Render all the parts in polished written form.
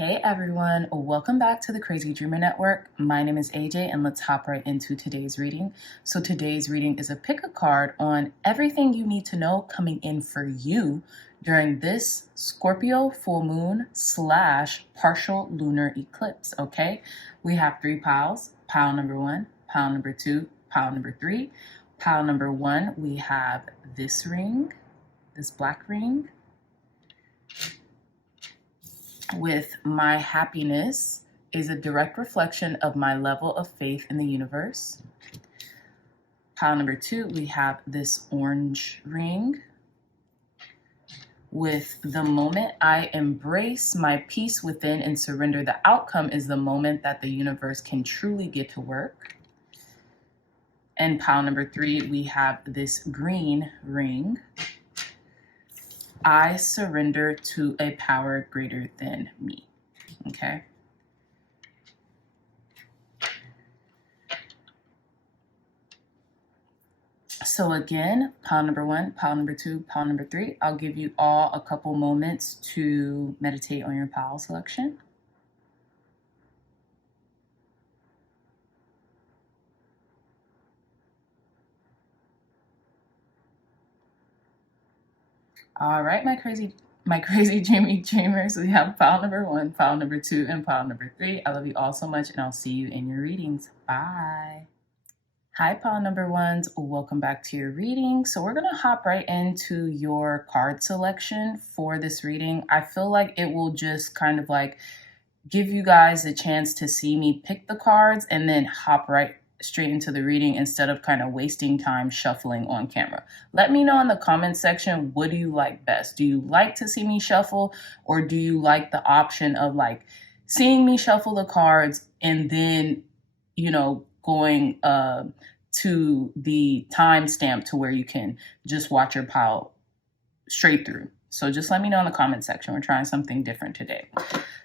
Hey everyone, welcome back to the Crazy Dreamer Network. My name is AJ and let's hop right into today's reading. So today's reading is a pick a card on everything you need to know coming in for you during this Scorpio full moon / partial lunar eclipse, okay? We have 3 piles, pile number 1, pile number 2, pile number 3. Pile number 1, we have this ring, this black ring, with my happiness is a direct reflection of my level of faith in the universe. Pile number 2, we have this orange ring with the moment I embrace my peace within and surrender the outcome is the moment that the universe can truly get to work. And pile number 3, we have this green ring. I surrender to a power greater than me, okay? So again, pile number 1, pile number 2, pile number 3. I'll give you all a couple moments to meditate on your pile selection. All right, my crazy dreamy dreamers, we have pile number 1, pile number 2, and pile number 3. I love you all so much, and I'll see you in your readings. Bye. Hi, pile number 1s. Welcome back to your reading. So we're going to hop right into your card selection for this reading. I feel like it will just kind of like give you guys a chance to see me pick the cards and then hop right straight into the reading instead of kind of wasting time shuffling on camera. Let me know in the comment section, what do you like best? Do you like to see me shuffle, or do you like the option of like seeing me shuffle the cards and then, you know, going to the timestamp to where you can just watch your pile straight through? So just let me know in the comment section. We're trying something different today.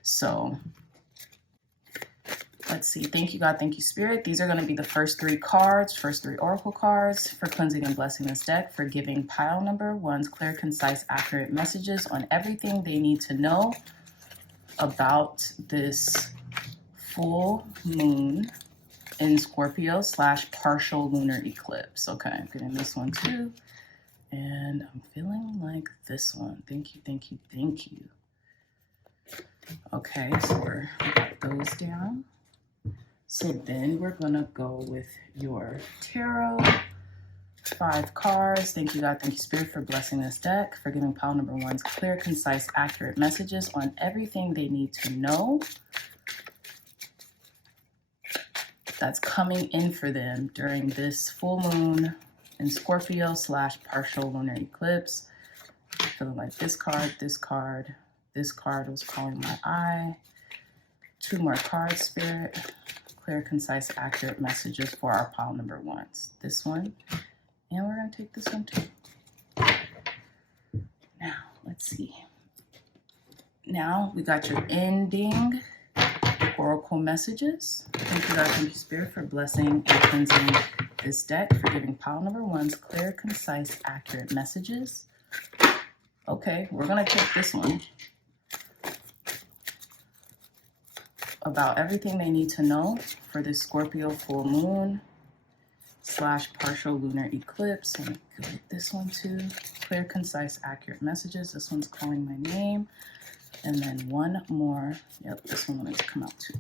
So let's see. Thank you, God. Thank you, Spirit. These are going to be the first 3 cards, first 3 oracle cards for cleansing and blessing this deck, for giving pile number 1's clear, concise, accurate messages on everything they need to know about this full moon in Scorpio / partial lunar eclipse. Okay, I'm getting this one too. And I'm feeling like this one. Thank you, thank you, thank you. Okay, so we got those down. So then we're gonna go with your tarot. 5 cards. Thank you, God. Thank you, Spirit, for blessing this deck, for giving pile number 1's clear, concise, accurate messages on everything they need to know that's coming in for them during this full moon in Scorpio / partial lunar eclipse. Feeling like this card was calling my eye. 2 more cards, Spirit. Clear, concise, accurate messages for our pile number 1s. This one, and we're going to take this one too. Now, let's see. Now, we got your ending oracle messages. Thank you, God, thank you, Spirit, for blessing and cleansing this deck, for giving pile number 1's clear, concise, accurate messages. Okay, we're going to take this one about everything they need to know for this Scorpio full moon / partial lunar eclipse. I'm going to go with this one too. Clear, concise, accurate messages. This one's calling my name. And then one more. Yep, this one wanted to come out too.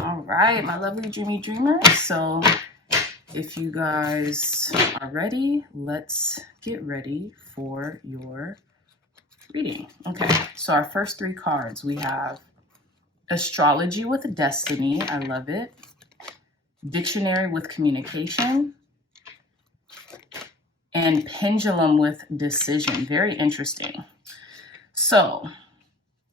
All right, my lovely dreamy dreamers. So if you guys are ready, let's get ready for your reading. Okay, so our first 3 cards, we have Astrology with Destiny. I love it. Dictionary with Communication. And Pendulum with Decision. Very interesting. So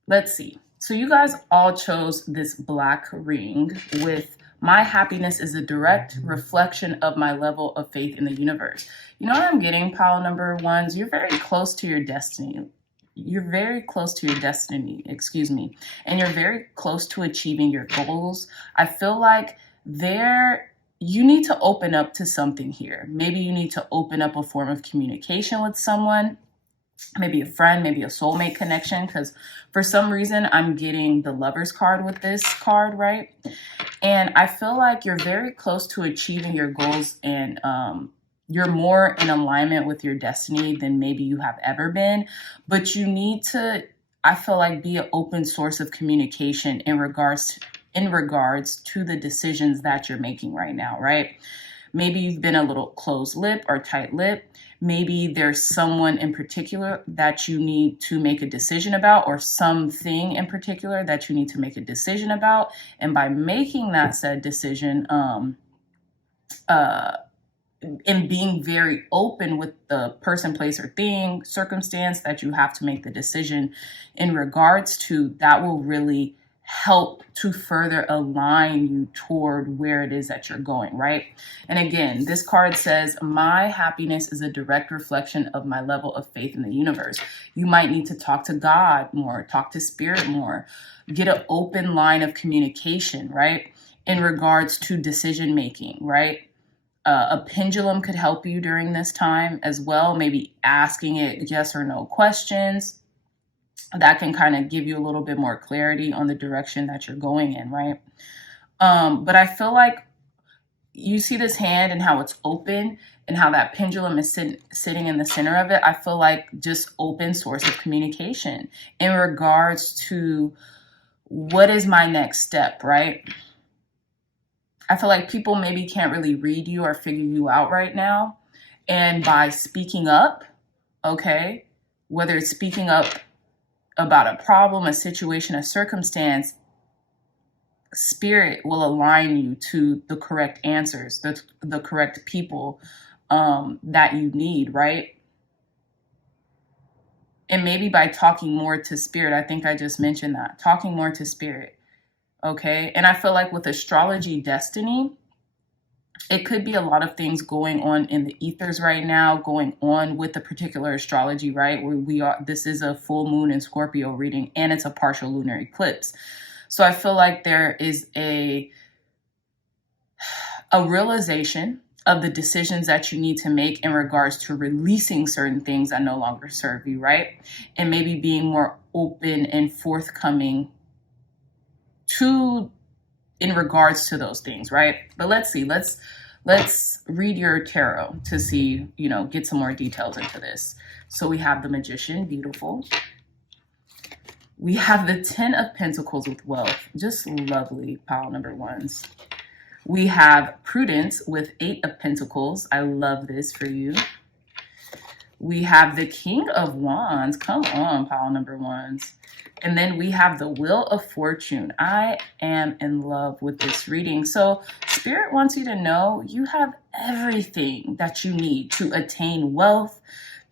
let's see. So you guys all chose this black ring with my happiness is a direct reflection of my level of faith in the universe. You know what I'm getting, pile number 1s? You're very close to your destiny. You're very close to your destiny, and you're very close to achieving your goals. I feel like you need to open up to something here. Maybe you need to open up a form of communication with someone. maybe a friend, maybe a soulmate connection, because for some reason I'm getting the Lover's card with this card, right? And I feel like you're very close to achieving your goals, and you're more in alignment with your destiny than maybe you have ever been. But you need to, I feel like, be an open source of communication in regards to the decisions that you're making right now, right? Maybe you've been a little closed lip or tight lip. Maybe there's someone in particular that you need to make a decision about, or something in particular that you need to make a decision about. And by making that said decision, and being very open with the person, place, or thing, circumstance that you have to make the decision in regards to, that will really help to further align you toward where it is that you're going, right? And again, this card says, my happiness is a direct reflection of my level of faith in the universe. You might need to talk to God more, talk to spirit more, get an open line of communication, right? In regards to decision making, right? A pendulum could help you during this time as well, maybe asking it yes or no questions. That can kind of give you a little bit more clarity on the direction that you're going in, right? But I feel like you see this hand and how it's open and how that pendulum is sitting in the center of it. I feel like just open source of communication in regards to what is my next step, right? I feel like people maybe can't really read you or figure you out right now. And by speaking up, okay, whether it's speaking up about a problem, a situation, a circumstance, spirit will align you to the correct answers, the correct people that you need, right? And maybe by talking more to spirit, I think I just mentioned that, talking more to spirit, okay? And I feel like with astrology destiny, it could be a lot of things going on in the ethers right now, going on with the particular astrology, right? Where this is a full moon in Scorpio reading, and it's a partial lunar eclipse. So I feel like there is a realization of the decisions that you need to make in regards to releasing certain things that no longer serve you, right? And maybe being more open and forthcoming in regards to those things, right? But let's see, let's read your tarot to see, get some more details into this. So we have the Magician, beautiful. We have the 10 of Pentacles with wealth, just lovely, pile number ones. We have Prudence with 8 of Pentacles. I love this for you. We have the King of Wands. Come on, pile number ones. And then we have the Wheel of Fortune. I am in love with this reading. So Spirit wants you to know you have everything that you need to attain wealth,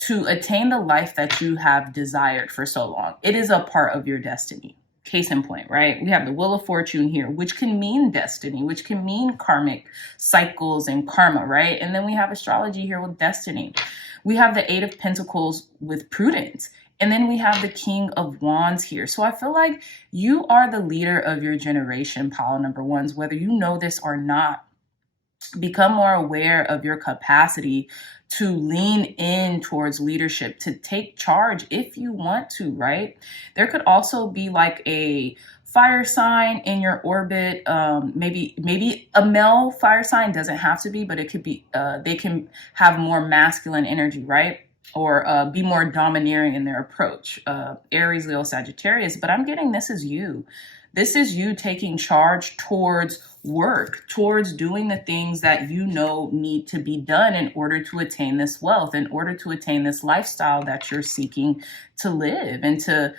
to attain the life that you have desired for so long. It is a part of your destiny. Case in point, right? We have the Wheel of Fortune here, which can mean destiny, which can mean karmic cycles and karma, right? And then we have astrology here with destiny. We have the 8 of Pentacles with Prudence. And then we have the King of Wands here. So I feel like you are the leader of your generation, pile number ones, whether you know this or not. Become more aware of your capacity to lean in towards leadership, to take charge if you want to, right? There could also be like a fire sign in your orbit, maybe a male fire sign, doesn't have to be, but it could be, they can have more masculine energy, right? Or be more domineering in their approach. Aries, Leo, Sagittarius, but I'm getting this is you. This is you taking charge towards work, towards doing the things that you know need to be done in order to attain this wealth, in order to attain this lifestyle that you're seeking to live and to,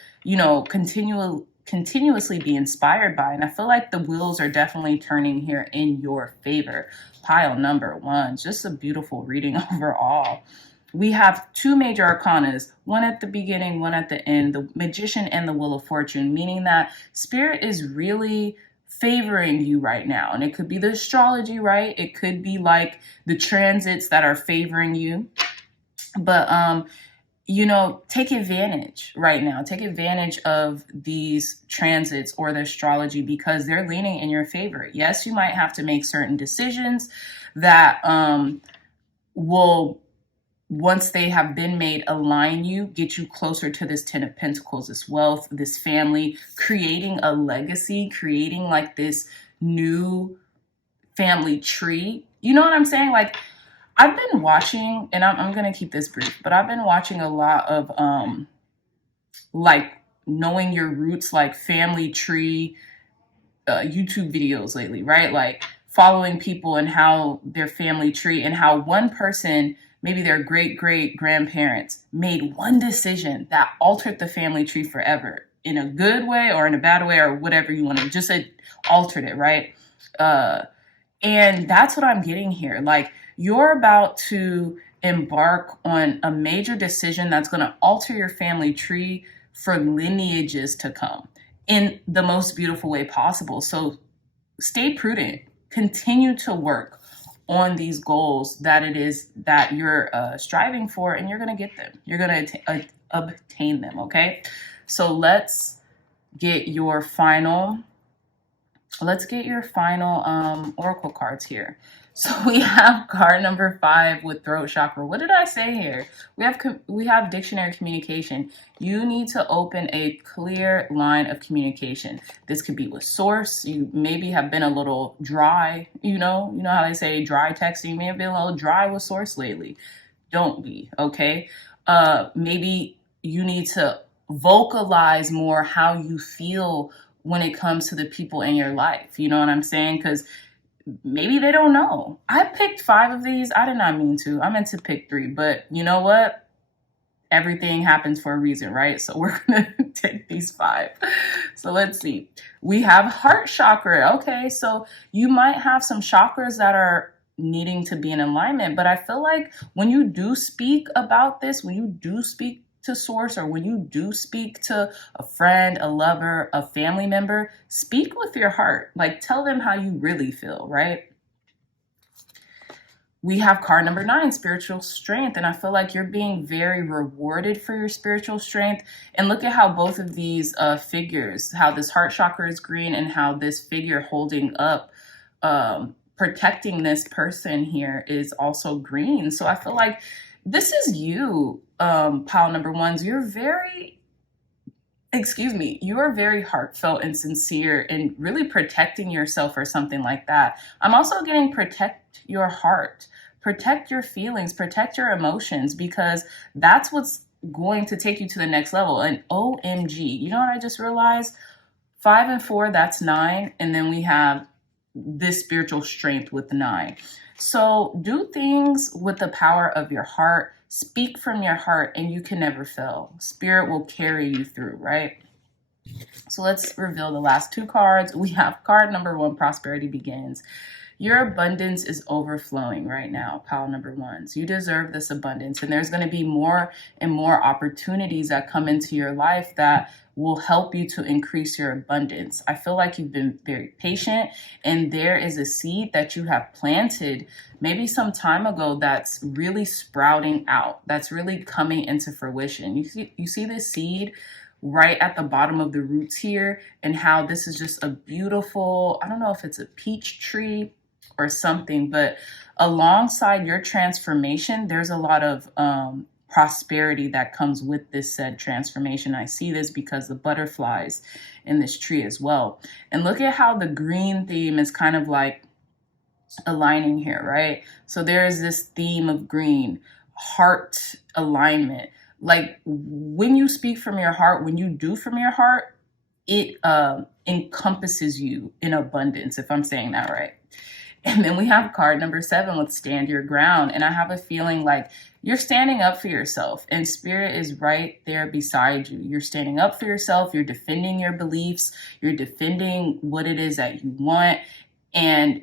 continuously be inspired by. And I feel like the wheels are definitely turning here in your favor. Pile number one, just a beautiful reading overall. We have 2 major arcanas, one at the beginning, one at the end, the Magician and the Wheel of Fortune, meaning that Spirit is really favoring you right now. And it could be the astrology, right? It could be like the transits that are favoring you. But, take advantage right now. Take advantage of these transits or the astrology because they're leaning in your favor. Yes, you might have to make certain decisions that will once they have been made, align you, get you closer to this 10 of Pentacles, this wealth, this family, creating a legacy, creating like this new family tree. You know what I'm saying? Like, I've been watching, and I'm going to keep this brief, but I've been watching a lot of like knowing your roots, like family tree YouTube videos lately, right? Like following people and how their family tree and how one person, maybe their great great grandparents, made one decision that altered the family tree forever, in a good way or in a bad way or whatever you want to, just altered it, right? And that's what I'm getting here. Like, you're about to embark on a major decision that's going to alter your family tree for lineages to come in the most beautiful way possible. So stay prudent, continue to work on these goals that it is that you're striving for, and you're going to get them. You're going to obtain them, okay? So let's get your final oracle cards here. So we have card number 5 with throat chakra. What did I say here? We have dictionary communication. You need to open a clear line of communication. This could be with source. You maybe have been a little dry, you know how they say dry texting. You may have been a little dry with source lately. Don't be, okay? Maybe you need to vocalize more how you feel when it comes to the people in your life. You know what I'm saying? Because maybe they don't know. I picked 5 of these. I did not mean to. I meant to pick 3. But you know what? Everything happens for a reason, right? So we're going to take these 5. So let's see. We have heart chakra. Okay, so you might have some chakras that are needing to be in alignment. But I feel like when you do speak about this, when you do speak to source, or when you do speak to a friend, a lover, a family member, speak with your heart. Like, tell them how you really feel, right? We have card number 9, spiritual strength. And I feel like you're being very rewarded for your spiritual strength. And look at how both of these figures, how this heart chakra is green and how this figure holding up, protecting this person here is also green. So I feel like this is you, pile number 1s. You are very heartfelt and sincere and really protecting yourself or something like that. I'm also getting protect your heart, protect your feelings, protect your emotions, because that's what's going to take you to the next level. And OMG, you know what I just realized? 5 and 4, that's 9. And then we have this spiritual strength with 9. So do things with the power of your heart, speak from your heart, and you can never fail. Spirit will carry you through, right? So let's reveal the last 2 cards. We have card number 1, prosperity begins. Your abundance is overflowing right now, pile number 1s. You deserve this abundance, and there's going to be more and more opportunities that come into your life that will help you to increase your abundance. I feel like you've been very patient, and there is a seed that you have planted maybe some time ago that's really sprouting out, that's really coming into fruition. You see this seed right at the bottom of the roots here, and how this is just a beautiful, I don't know if it's a peach tree or something, but alongside your transformation, there's a lot of prosperity that comes with this said transformation. I see this because the butterflies in this tree as well. And look at how the green theme is kind of like aligning here, right? So there is this theme of green, heart alignment. Like, when you speak from your heart, when you do from your heart, it encompasses you in abundance, if I'm saying that right. And then we have card number 7 with stand your ground. And I have a feeling like you're standing up for yourself, and spirit is right there beside you. You're standing up for yourself. You're defending your beliefs. You're defending what it is that you want. And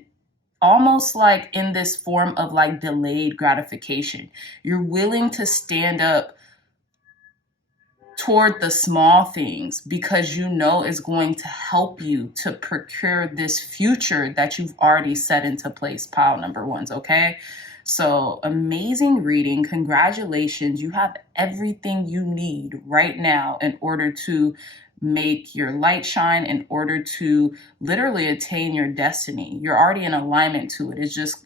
almost like in this form of like delayed gratification, you're willing to stand up toward the small things because you know it's going to help you to procure this future that you've already set into place, pile number 1s, okay? So amazing reading. Congratulations. You have everything you need right now in order to make your light shine, in order to literally attain your destiny. You're already in alignment to it. It's just,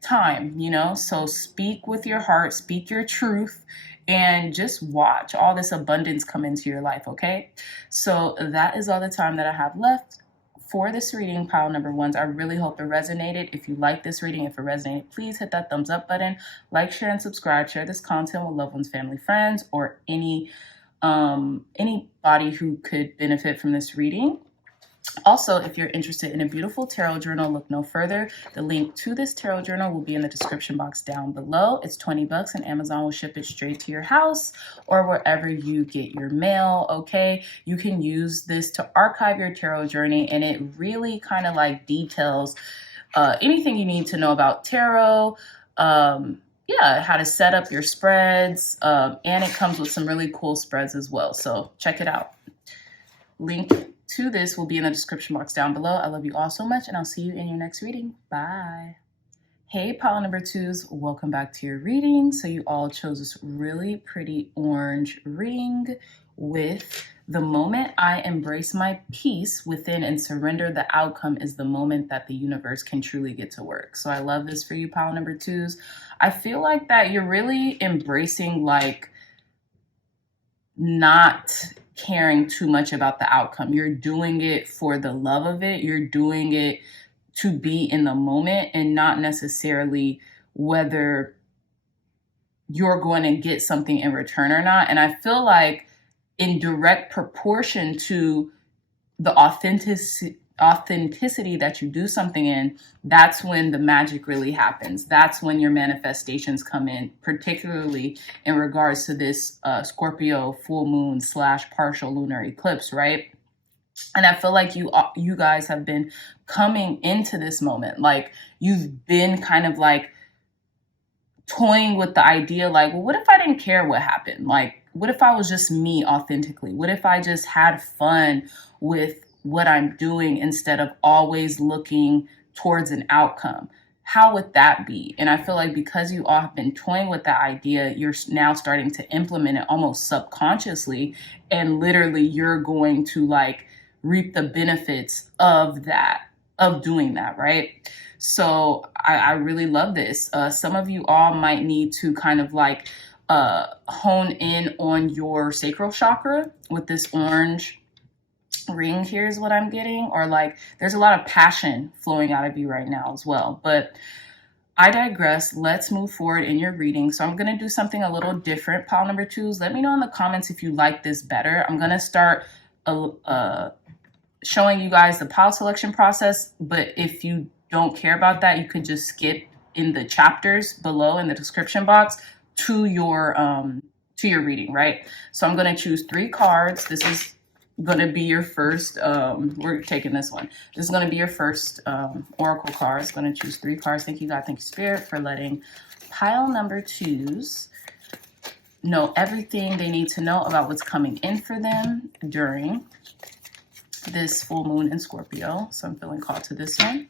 time, you know? So speak with your heart, speak your truth, and just watch all this abundance come into your life, okay? So that is all the time that I have left for this reading, pile number ones. I really hope it resonated. If you like this reading, if it resonated, please hit that thumbs up button, like, share, and subscribe. Share this content with loved ones, family, friends, or anybody who could benefit from this reading. Also, if you're interested in a beautiful tarot journal, look no further. The link to this tarot journal will be in the description box down below. It's $20 and Amazon will ship it straight to your house or wherever you get your mail, okay? You can use this to archive your tarot journey, and it really kind of like details anything you need to know about tarot, yeah, how to set up your spreads, and it comes with some really cool spreads as well. So check it out. Link to this will be in the description box down below. I love you all so much, and I'll see you in your next reading. Bye. Hey, pile number twos, welcome back to your reading. So you all chose this really pretty orange ring with the moment I embrace my peace within and surrender the outcome is the moment that the universe can truly get to work. So I love this for you, pile number twos. I feel like that you're really embracing like not caring too much about the outcome. You're doing it for the love of it. You're doing it to be in the moment and not necessarily whether you're going to get something in return or not. And I feel like in direct proportion to the authenticity that you do something in, that's when the magic really happens. That's when your manifestations come in, particularly in regards to this Scorpio full moon / partial lunar eclipse, right? And I feel like you guys have been coming into this moment, like you've been kind of like toying with the idea, like, well, what if I didn't care what happened? Like, what if I was just me authentically? What if I just had fun with what I'm doing instead of always looking towards an outcome? How would that be? And I feel like because you all have been toying with that idea, you're now starting to implement it almost subconsciously, and literally you're going to like reap the benefits of that, of doing that, right? So I really love this. Some of you all might need to kind of like hone in on your sacral chakra with this orange ring here is what I'm getting, or like there's a lot of passion flowing out of you right now as well. But I digress. Let's move forward in your reading. So I'm going to do something a little different, pile number twos. Let me know in the comments if you like this better. I'm going to start showing you guys the pile selection process, but if you don't care about that, you could just skip in the chapters below in the description box to your reading, right? So I'm going to choose 3 cards. This is going to be your first, we're taking this one. This is going to be your first oracle card. It's going to choose 3 cards. Thank you, God. Thank you, Spirit, for letting pile number twos know everything they need to know about what's coming in for them during this full moon in Scorpio. So I'm feeling called to this one.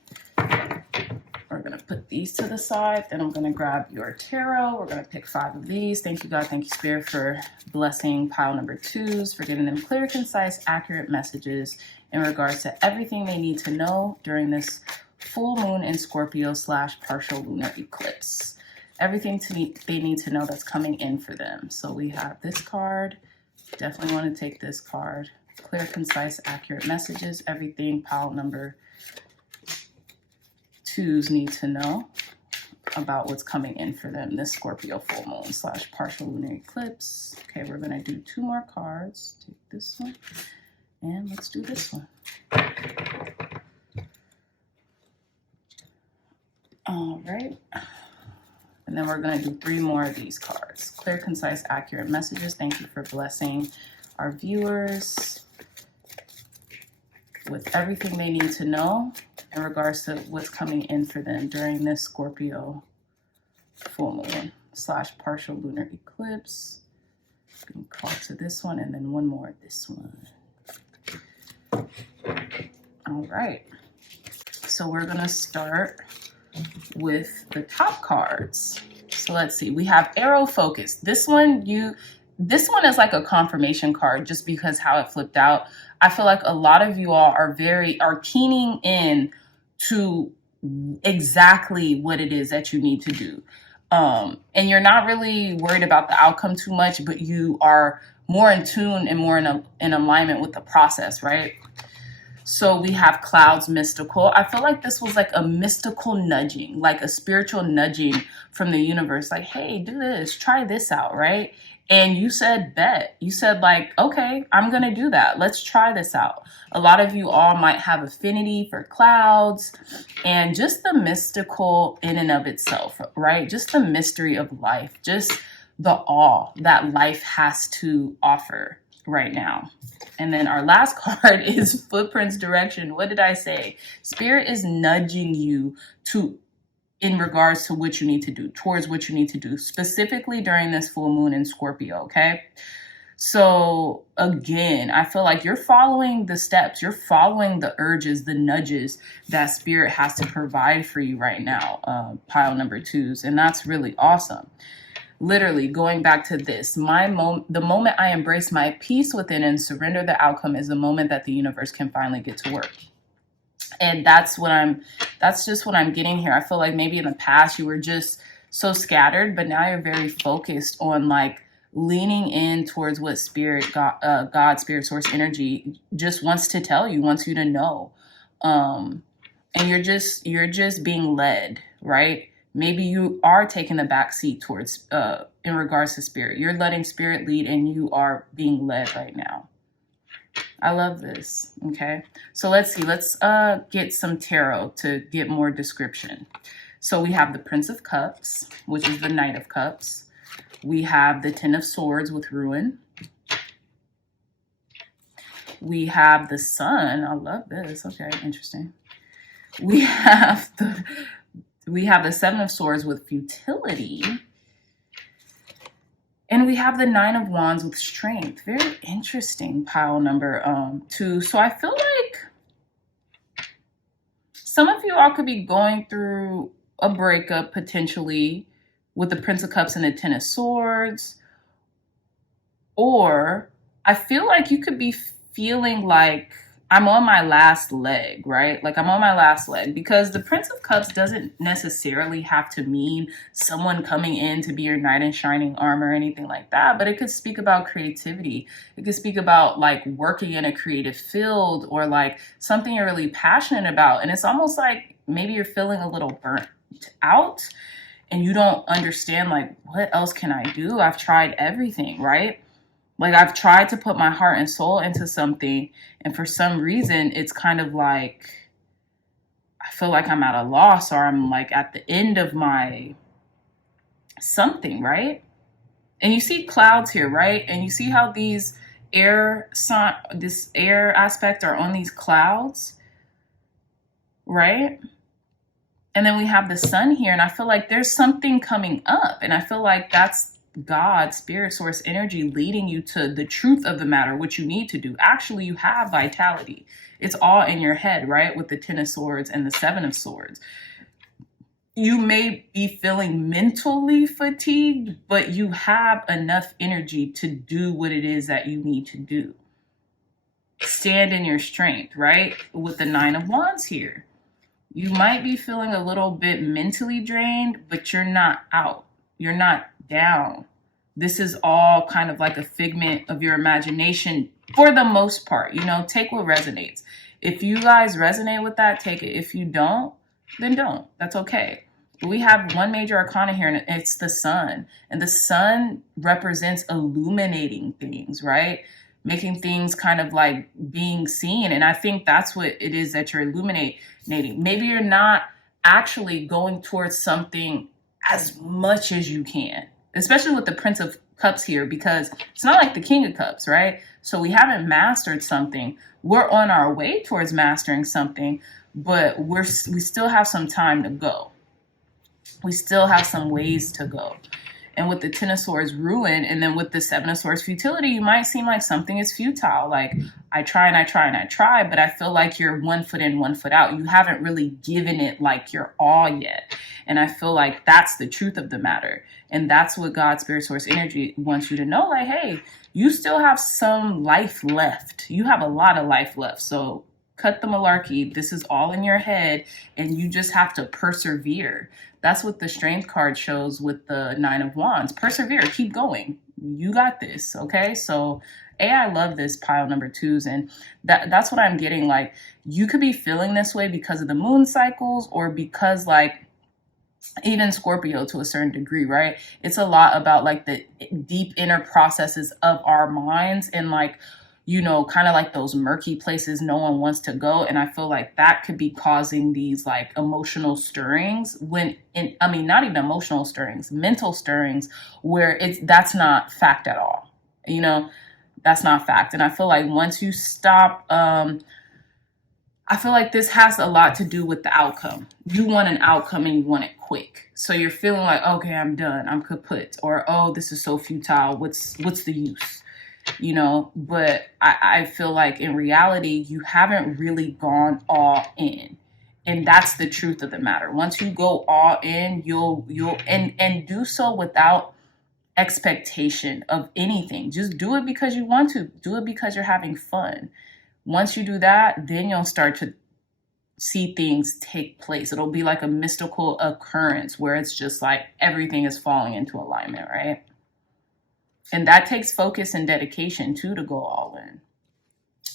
We're going to put these to the side. Then I'm going to grab your tarot. We're going to pick 5 of these. Thank you, God. Thank you, Spirit, for blessing pile number twos, for giving them clear, concise, accurate messages in regards to everything they need to know during this full moon in Scorpio / partial lunar eclipse. Everything they need to know that's coming in for them. So we have this card. Definitely want to take this card. Clear, concise, accurate messages. Everything pile number twos need to know about what's coming in for them this Scorpio full moon / partial lunar eclipse. Okay, we're going to do 2 more cards. Take this one and let's do this one. All right. And then we're going to do 3 more of these cards. Clear, concise, accurate messages. Thank you for blessing our viewers with everything they need to know in regards to what's coming in for them during this Scorpio full moon / partial lunar eclipse. Being called to this one, and then 1 more, this one. All right. So we're going to start with the top cards. So let's see. We have Arrow Focus. This one is like a confirmation card just because how it flipped out. I feel like a lot of you all are keening in to exactly what it is that you need to do. And you're not really worried about the outcome too much, but you are more in tune and more in alignment with the process, right? So we have clouds, mystical. I feel like this was like a mystical nudging, like a spiritual nudging from the universe. Like, hey, do this, try this out, right? And you said, bet. You said, like, okay, I'm going to do that. Let's try this out. A lot of you all might have affinity for clouds and just the mystical in and of itself, right? Just the mystery of life, just the awe that life has to offer right now. And then our last card is footprints, direction. What did I say? Spirit is nudging you to, in regards to what you need to do, towards what you need to do, specifically during this full moon in Scorpio, okay? So again, I feel like you're following the steps, you're following the urges, the nudges that Spirit has to provide for you right now, pile number 2s. And that's really awesome. Literally going back to this, the moment I embrace my peace within and surrender the outcome is the moment that the universe can finally get to work. And that's just what I'm getting here. I feel like maybe in the past you were just so scattered, but now you're very focused on like leaning in towards what Spirit, God, Spirit, Source, Energy just wants to tell you, wants you to know. And you're just being led, right? Maybe you are taking the back seat towards, in regards to Spirit. You're letting Spirit lead and you are being led right now. I love this. Okay. So let's see. Let's get some tarot to get more description. So we have the Prince of Cups, which is the Knight of Cups. We have the Ten of Swords with Ruin. We have the Sun. I love this. Okay. Interesting. We have the Seven of Swords with Futility. And we have the Nine of Wands with Strength. Very interesting, pile number 2. So I feel like some of you all could be going through a breakup potentially with the Prince of Cups and the Ten of Swords. Or I feel like you could be feeling like I'm on my last leg, right? Like I'm on my last leg, because the Prince of Cups doesn't necessarily have to mean someone coming in to be your knight in shining armor or anything like that. But it could speak about creativity. It could speak about like working in a creative field or like something you're really passionate about. And it's almost like maybe you're feeling a little burnt out and you don't understand like, what else can I do? I've tried everything, right? Like I've tried to put my heart and soul into something, and for some reason it's kind of like I feel like I'm at a loss, or I'm like at the end of my something, right? And you see clouds here, right? And you see how these this air aspect are on these clouds, right? And then we have the sun here, and I feel like there's something coming up, and I feel like that's God, Spirit, Source, Energy leading you to the truth of the matter, what you need to do. Actually, you have vitality. It's all in your head, right? With the Ten of Swords and the Seven of Swords. You may be feeling mentally fatigued, but you have enough energy to do what it is that you need to do. Stand in your strength, right? With the Nine of Wands here. You might be feeling a little bit mentally drained, but you're not out. You're not down. This is all kind of like a figment of your imagination for the most part. You know, take what resonates. If you guys resonate with that, take it. If you don't, then don't. That's okay. We have one major arcana here, and it's the sun. And the sun represents illuminating things, right? Making things kind of like being seen. And I think that's what it is that you're illuminating. Maybe you're not actually going towards something as much as you can, especially with the Prince of Cups here, because it's not like the King of Cups, right? So we haven't mastered something. We're on our way towards mastering something, but we still have some time to go. We still have some ways to go. And with the Ten of Swords, ruin, and then with the Seven of Swords, futility, you might seem like something is futile. Like, I try and I try and I try, but I feel like you're 1 foot in, 1 foot out. You haven't really given it like your all yet. And I feel like that's the truth of the matter. And that's what God, Spirit, Source, Energy wants you to know. Like, hey, you still have some life left. You have a lot of life left. So Cut the malarkey. This is all in your head, and you just have to persevere. That's what the strength card shows with the Nine of Wands. Persevere, keep going. You got this, okay? So, I love this pile number twos, and that's what I'm getting. Like, you could be feeling this way because of the moon cycles, or because, like, even Scorpio to a certain degree, right? It's a lot about like the deep inner processes of our minds, and like, you know, kind of like those murky places no one wants to go. And I feel like that could be causing these like emotional stirrings I mean, not even emotional stirrings, mental stirrings, where that's not fact at all. You know, that's not fact. And I feel like once you stop, I feel like this has a lot to do with the outcome. You want an outcome and you want it quick. So you're feeling like, okay, I'm done, I'm kaput, or oh, this is so futile. What's the use? You know, but I feel like in reality, you haven't really gone all in. And that's the truth of the matter. Once you go all in, you'll and do so without expectation of anything. Just do it because you want to. Do it because you're having fun. Once you do that, then you'll start to see things take place. It'll be like a mystical occurrence where it's just like everything is falling into alignment, right? And that takes focus and dedication too, to go all in.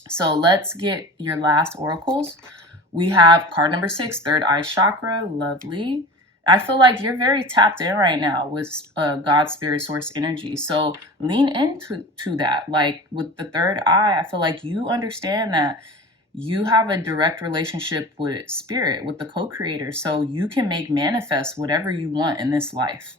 So let's get your last oracles. We have card number 6, third eye chakra. Lovely. I feel like you're very tapped in right now with God, spirit, source energy. So lean into that. Like with the third eye, I feel like you understand that you have a direct relationship with spirit, with the co-creator. So you can make manifest whatever you want in this life.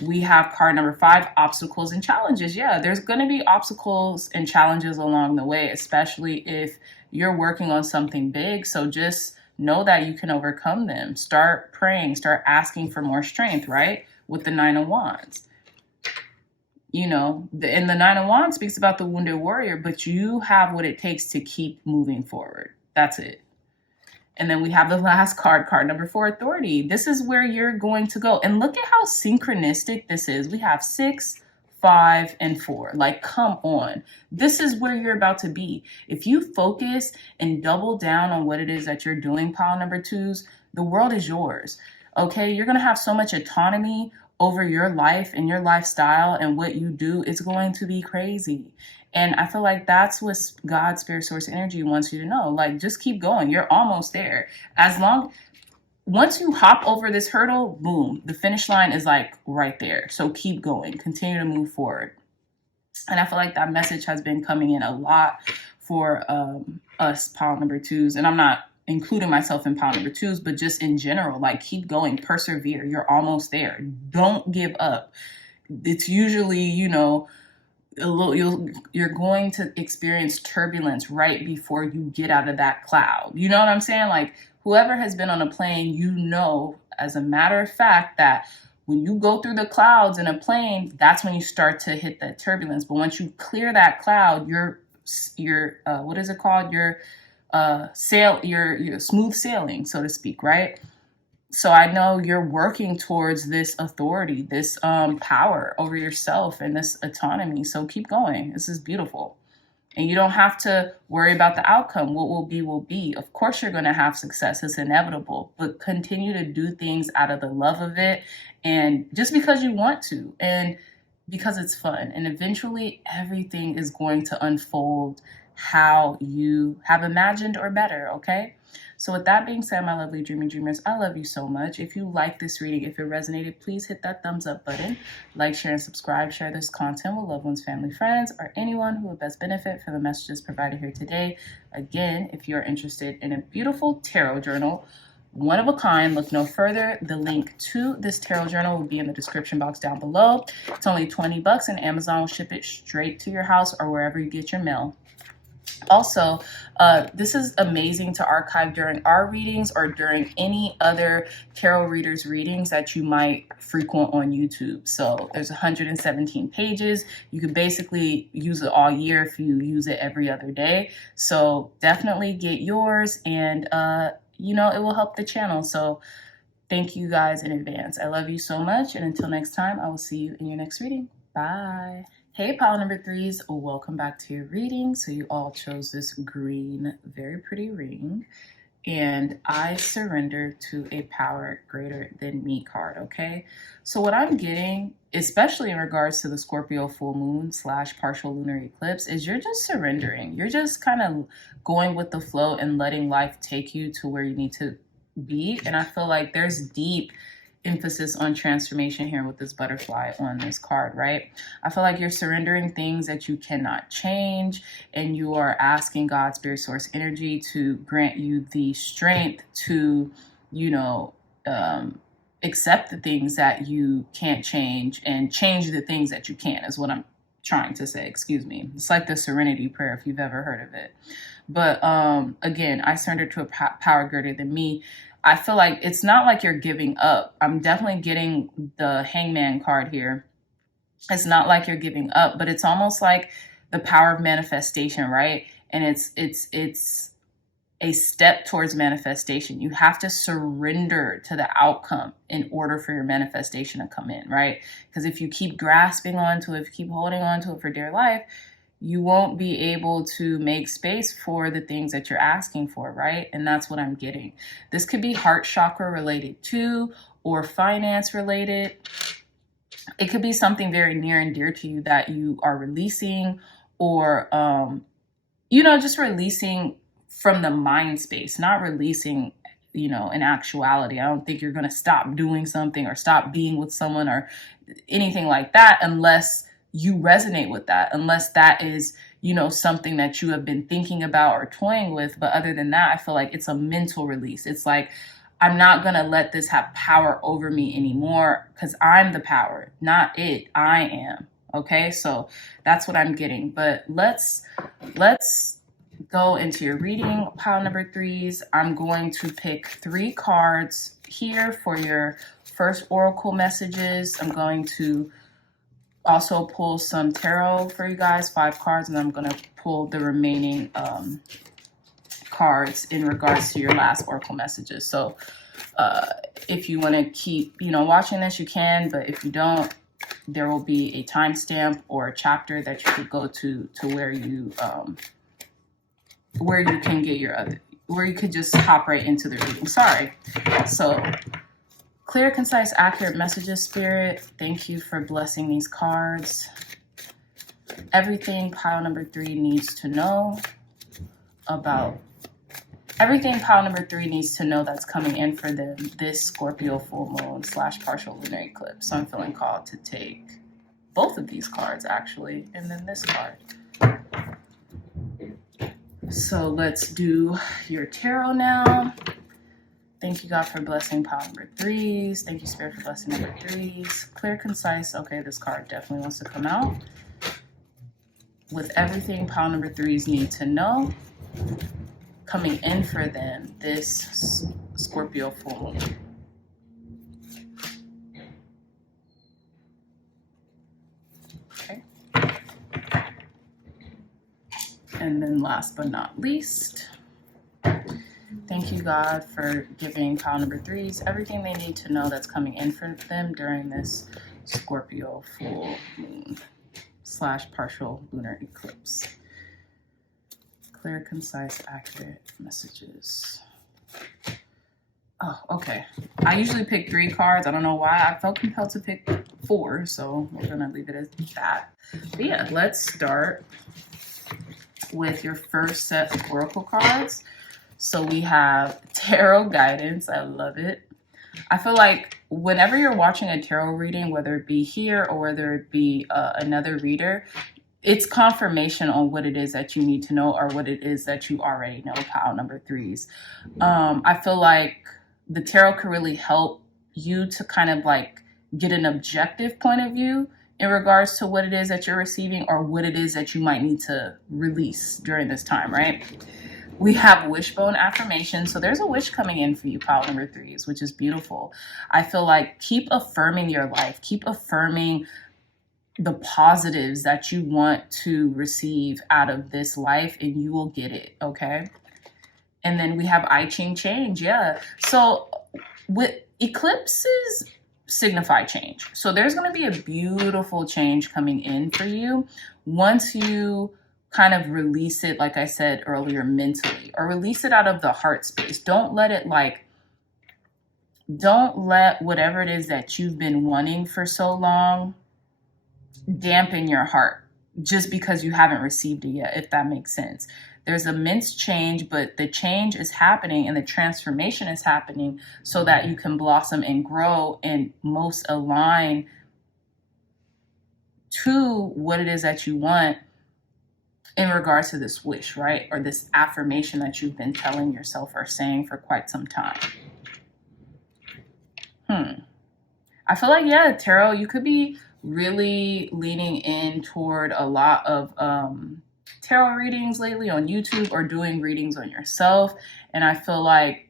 We have card number 5, obstacles and challenges. Yeah, there's going to be obstacles and challenges along the way, especially if you're working on something big. So just know that you can overcome them. Start praying, start asking for more strength, right? With the 9 of Wands. You know, and the 9 of Wands speaks about the wounded warrior, but you have what it takes to keep moving forward. That's it. And then we have the last card, card number 4, authority. This is where you're going to go. And look at how synchronistic this is. We have 6, 5, and 4. Like, come on. This is where you're about to be. If you focus and double down on what it is that you're doing, pile number 2s, the world is yours. Okay? You're going to have so much autonomy over your life and your lifestyle and what you do. It's going to be crazy. And I feel like that's what God, spirit, source, energy wants you to know. Like, just keep going. You're almost there. Once you hop over this hurdle, boom, the finish line is like right there. So keep going. Continue to move forward. And I feel like that message has been coming in a lot for us pile number 2s. And I'm not including myself in pile number 2s, but just in general, like, keep going, persevere. You're almost there. Don't give up. It's usually, you know, you're going to experience turbulence right before you get out of that cloud. You know what I'm saying? Like, whoever has been on a plane, you know, as a matter of fact, that when you go through the clouds in a plane, that's when you start to hit that turbulence. But once you clear that cloud, you're what is it called? You're smooth sailing, so to speak, right? So I know you're working towards this authority, this power over yourself and this autonomy. So keep going. This is beautiful. And you don't have to worry about the outcome. What will be, will be. Of course, you're going to have success. It's inevitable. But continue to do things out of the love of it. And just because you want to. And because it's fun. And eventually, everything is going to unfold how you have imagined or better, okay? So with that being said, my lovely dreamy dreamers, I love you so much. If you like this reading, if it resonated, please hit that thumbs up button. Like, share, and subscribe. Share this content with loved ones, family, friends, or anyone who would best benefit from the messages provided here today. Again, if you're interested in a beautiful tarot journal, one of a kind, look no further. The link to this tarot journal will be in the description box down below. It's only $20 and Amazon will ship it straight to your house or wherever you get your mail. Also, this is amazing to archive during our readings or during any other tarot readers' readings that you might frequent on YouTube. So there's 117 pages. You can basically use it all year if you use it every other day. So definitely get yours, and you know, it will help the channel. So thank you guys in advance. I love you so much, and until next time, I will see you in your next reading. Bye. Hey, pile number threes, welcome back to your reading. So you all chose this green, very pretty ring, and I surrender to a power greater than me card, okay? So what I'm getting, especially in regards to the Scorpio full moon / partial lunar eclipse, is you're just surrendering. You're just kind of going with the flow and letting life take you to where you need to be. And I feel like there's deep emphasis on transformation here with this butterfly on this card, right? I feel like you're surrendering things that you cannot change, and you are asking God, spirit, source, energy to grant you the strength to, accept the things that you can't change and change the things that you can, is what I'm trying to say. Excuse me. It's like the serenity prayer, if you've ever heard of it. But again, I surrender to a power greater than me. I feel like it's not like you're giving up. I'm definitely getting the Hangman card here. It's not like you're giving up, but it's almost like the power of manifestation, right? And it's a step towards manifestation. You have to surrender to the outcome in order for your manifestation to come in, right? Because if you keep grasping onto it, if you keep holding on to it for dear life, you won't be able to make space for the things that you're asking for, right? And that's what I'm getting. This could be heart chakra related too, or finance related. It could be something very near and dear to you that you are releasing, or, just releasing from the mind space, not releasing, in actuality. I don't think you're going to stop doing something or stop being with someone or anything like that unless you resonate with that, unless that is, something that you have been thinking about or toying with. But other than that, I feel like it's a mental release. It's like, I'm not going to let this have power over me anymore, because I'm the power, not it. I am. Okay. So that's what I'm getting. But let's go into your reading, pile number threes. I'm going to pick 3 cards here for your first oracle messages. I'm going to also pull some tarot for you guys, 5 cards, and I'm going to pull the remaining cards in regards to your last oracle messages. So if you want to keep, watching this, you can, but if you don't, there will be a timestamp or a chapter that you could go to where you can get your other, where you could just hop right into the reading. Sorry. So clear, concise, accurate messages, Spirit. Thank you for blessing these cards. Everything pile number 3 needs to know about, everything pile number 3 needs to know that's coming in for them this Scorpio full moon / partial lunar eclipse. So I'm feeling called to take both of these cards, actually, and then this card. So let's do your tarot now. Thank you, God, for blessing pile number 3s. Thank you, Spirit, for blessing number 3s. Clear, concise. Okay, this card definitely wants to come out. With everything pile number 3s need to know, coming in for them this Scorpio full moon. Okay. And then last but not least, thank you, God, for giving pile number 3s everything they need to know that's coming in for them during this Scorpio full moon / partial lunar eclipse. Clear, concise, accurate messages. Oh, okay. I usually pick 3 cards. I don't know why. I felt compelled to pick 4, so we're going to leave it as that. But yeah, let's start with your first set of oracle cards. So we have tarot guidance. I love it. I feel like whenever you're watching a tarot reading, whether it be here or whether it be another reader, it's confirmation on what it is that you need to know or what it is that you already know, pile number 3s. I feel like the tarot can really help you to kind of like get an objective point of view in regards to what it is that you're receiving or what it is that you might need to release during this time, right? We have wishbone affirmation. So there's a wish coming in for you, pile number 3s, which is beautiful. I feel like keep affirming your life. Keep affirming the positives that you want to receive out of this life, and you will get it, okay? And then we have I Ching change, yeah. So with eclipses, signify change. So there's going to be a beautiful change coming in for you once you kind of release it, like I said earlier, mentally, or release it out of the heart space. Don't let whatever it is that you've been wanting for so long dampen your heart just because you haven't received it yet, if that makes sense. There's immense change, but the change is happening and the transformation is happening so that you can blossom and grow and most align to what it is that you want in regards to this wish, right? Or this affirmation that you've been telling yourself or saying for quite some time. I feel like, yeah, tarot, you could be really leaning in toward a lot of tarot readings lately on YouTube or doing readings on yourself. And I feel like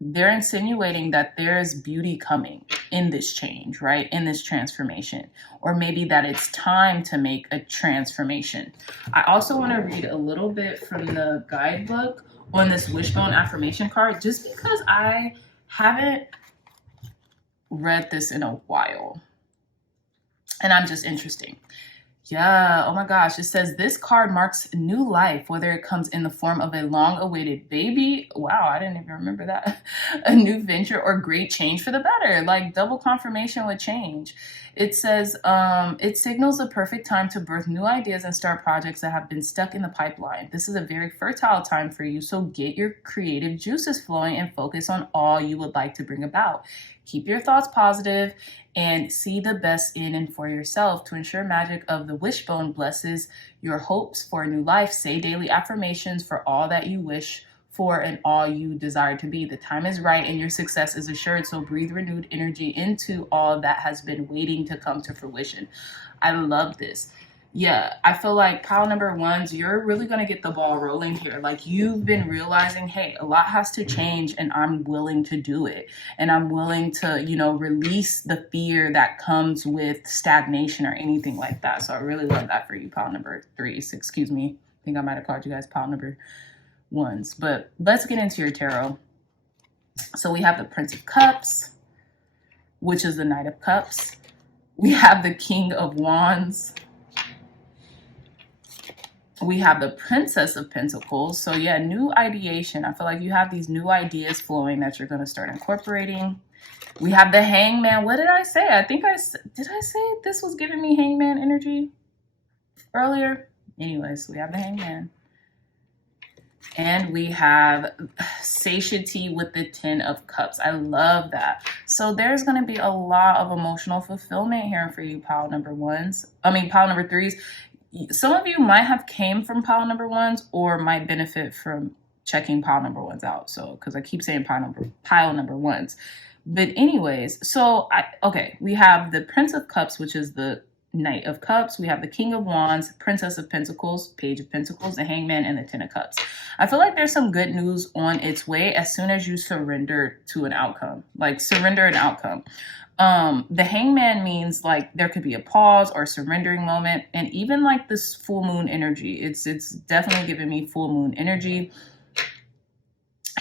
they're insinuating that there's beauty coming in this change, right? In this transformation, or maybe that it's time to make a transformation. I also want to read a little bit from the guidebook on this wishbone affirmation card, just because I haven't read this in a while and I'm just interesting. Yeah, oh my gosh, it says this card marks new life, whether it comes in the form of a long-awaited baby. Wow, I didn't even remember that. A new venture or great change for the better, like double confirmation with change. It says it signals the perfect time to birth new ideas and start projects that have been stuck in the pipeline. This is a very fertile time for you, so get your creative juices flowing and focus on all you would like to bring about. Keep your thoughts positive and see the best in and for yourself. To ensure magic of the wishbone blesses your hopes for a new life, say daily affirmations for all that you wish for and all you desire to be. The time is right and your success is assured, so breathe renewed energy into all that has been waiting to come to fruition. I love this. Yeah, I feel like pile number ones, you're really going to get the ball rolling here. Like, you've been realizing, hey, a lot has to change and I'm willing to do it. And I'm willing to, release the fear that comes with stagnation or anything like that. So I really love that for you, pile number threes. Excuse me. I think I might have called you guys pile number ones. But let's get into your tarot. So we have the Prince of Cups, which is the Knight of Cups. We have the King of Wands. We have the Princess of Pentacles. So yeah, new ideation. I feel like you have these new ideas flowing that you're going to start incorporating. We have the Hangman. What did I say? Did I say this was giving me Hangman energy earlier? Anyways, we have the Hangman. And we have satiety with the Ten of Cups. I love that. So there's going to be a lot of emotional fulfillment here for you, pile number threes. Some of you might have came from pile number ones or might benefit from checking pile number ones out. So, because I keep saying pile number ones. But anyways, we have the Prince of Cups, which is the Knight of Cups. We have the King of Wands, Princess of Pentacles, Page of Pentacles, the Hangman, and the Ten of Cups. I feel like there's some good news on its way as soon as you surrender to an outcome. Like, surrender an outcome. The Hangman means like there could be a pause or surrendering moment, and even like this full moon energy. It's definitely giving me full moon energy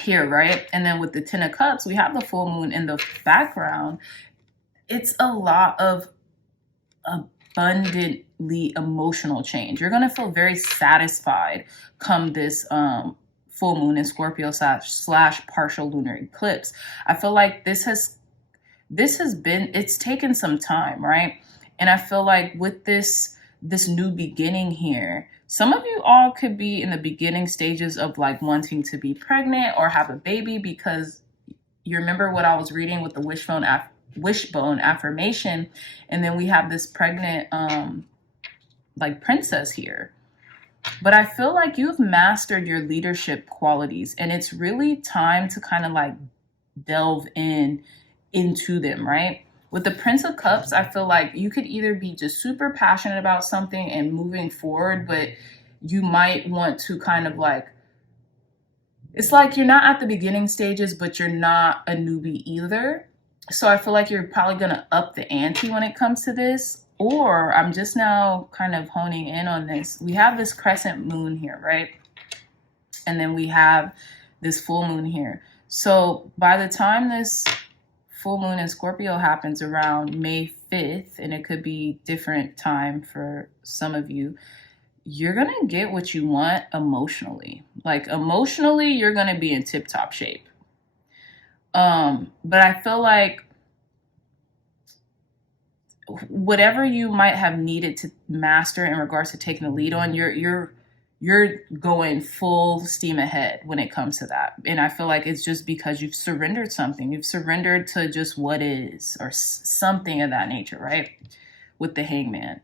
here, right? And then with the Ten of Cups, we have the full moon in the background. It's a lot of abundantly emotional change. You're going to feel very satisfied come this full moon in Scorpio / partial lunar eclipse. I feel like it's taken some time, right? And I feel like with this new beginning here, some of you all could be in the beginning stages of like wanting to be pregnant or have a baby, because you remember what I was reading with the wishbone affirmation, and then we have this pregnant princess here. But I feel like you've mastered your leadership qualities, and it's really time to kind of like delve into them, right? With the Prince of Cups, I feel like you could either be just super passionate about something and moving forward, but you might want to kind of like, it's like you're not at the beginning stages, but you're not a newbie either. So I feel like you're probably going to up the ante when it comes to this. Or I'm just now kind of honing in on this. We have this crescent moon here, right? And then we have this full moon here. So by the time this full moon in Scorpio happens around May 5th, and it could be different time for some of you, you're going to get what you want emotionally. Like emotionally, you're going to be in tip-top shape. But I feel like whatever you might have needed to master in regards to taking the lead on, you're going full steam ahead when it comes to that. And I feel like it's just because you've surrendered something. You've surrendered to just what is, or something of that nature, right? With the Hangman.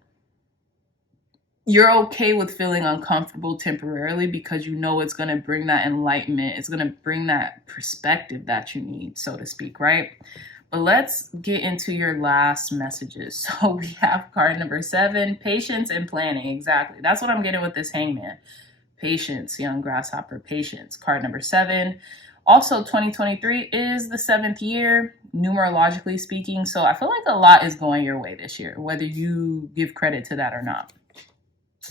You're okay with feeling uncomfortable temporarily because you know it's going to bring that enlightenment. It's going to bring that perspective that you need, so to speak, right? But let's get into your last messages. So we have card number 7, patience and planning. Exactly. That's what I'm getting with this Hangman. Patience, young grasshopper, patience. Card number 7. Also, 2023 is the 7th year, numerologically speaking. So I feel like a lot is going your way this year, whether you give credit to that or not.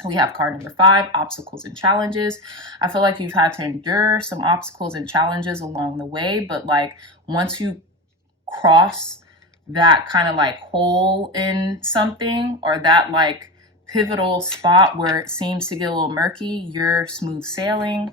We have card number 5, obstacles and challenges. I feel like you've had to endure some obstacles and challenges along the way, but like once you cross that kind of like hole in something, or that like pivotal spot where it seems to get a little murky, you're smooth sailing.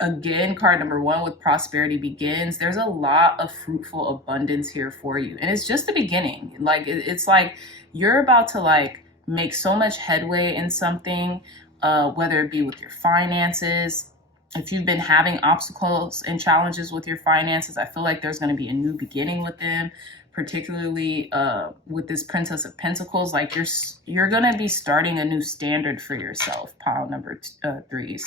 Again, card number 1 with prosperity begins. There's a lot of fruitful abundance here for you, and it's just the beginning. Like it's like you're about to like make so much headway in something, whether it be with your finances. If you've been having obstacles and challenges with your finances, I feel like there's going to be a new beginning with them, particularly with this Princess of Pentacles. Like you're going to be starting a new standard for yourself, pile number 3s.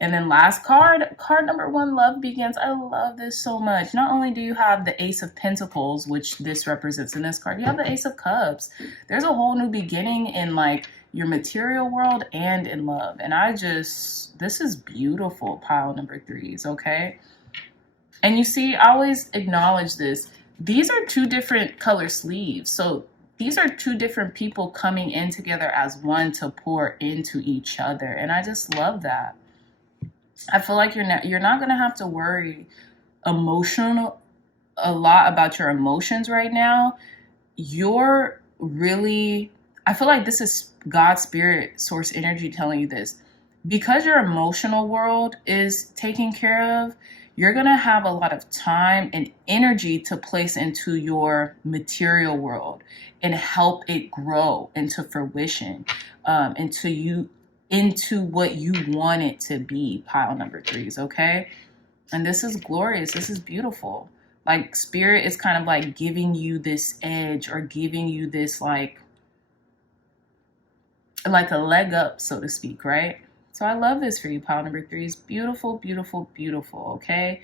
And then last card number 1, love begins. I love this so much. Not only do you have the Ace of Pentacles, which this represents in this card, you have the Ace of Cups. There's a whole new beginning in like your material world and in love. And this is beautiful, pile number 3s, okay? And you see, I always acknowledge this. These are 2 different color sleeves. So these are 2 different people coming in together as one to pour into each other. And I just love that. I feel like you're not going to have to worry a lot about your emotions right now. You're really, I feel like this is God's spirit, source energy telling you this. Because your emotional world is taken care of, you're going to have a lot of time and energy to place into your material world and help it grow into fruition, into what you want it to be, pile number 3s, okay? And this is glorious. This is beautiful. Like spirit is kind of like giving you this edge, or giving you this like a leg up, so to speak, right? So I love this for you, pile number 3s. Beautiful, beautiful, beautiful, okay?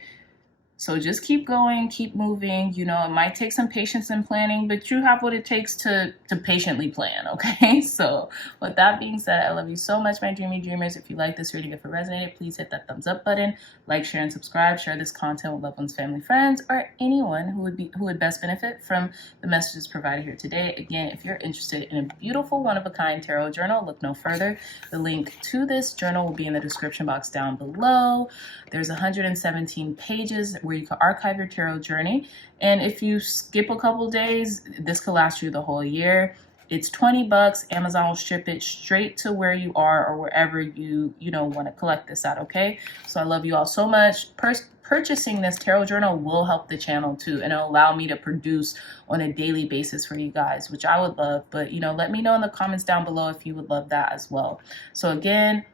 So just keep going, keep moving. You know, it might take some patience and planning, but you have what it takes to patiently plan, okay? So with that being said, I love you so much, my dreamy dreamers. If you like this reading, if it resonated, please hit that thumbs up button, like, share, and subscribe. Share this content with loved ones, family, friends, or anyone who would best benefit from the messages provided here today. Again, if you're interested in a beautiful one-of-a-kind tarot journal, look no further. The link to this journal will be in the description box down below. There's 117 pages where you can archive your tarot journey. And if you skip a couple days, this could last you the whole year. It's $20. Amazon will ship it straight to where you are, or wherever you want to collect this at, okay? So I love you all so much. Purchasing this tarot journal will help the channel too, and it'll allow me to produce on a daily basis for you guys, which I would love. But let me know in the comments down below if you would love that as well. So again,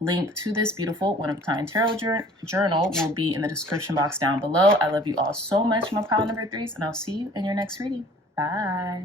link to this beautiful one-of-a-kind tarot journal will be in the description box down below. I love you all so much, my pile number 3s, and I'll see you in your next reading. Bye.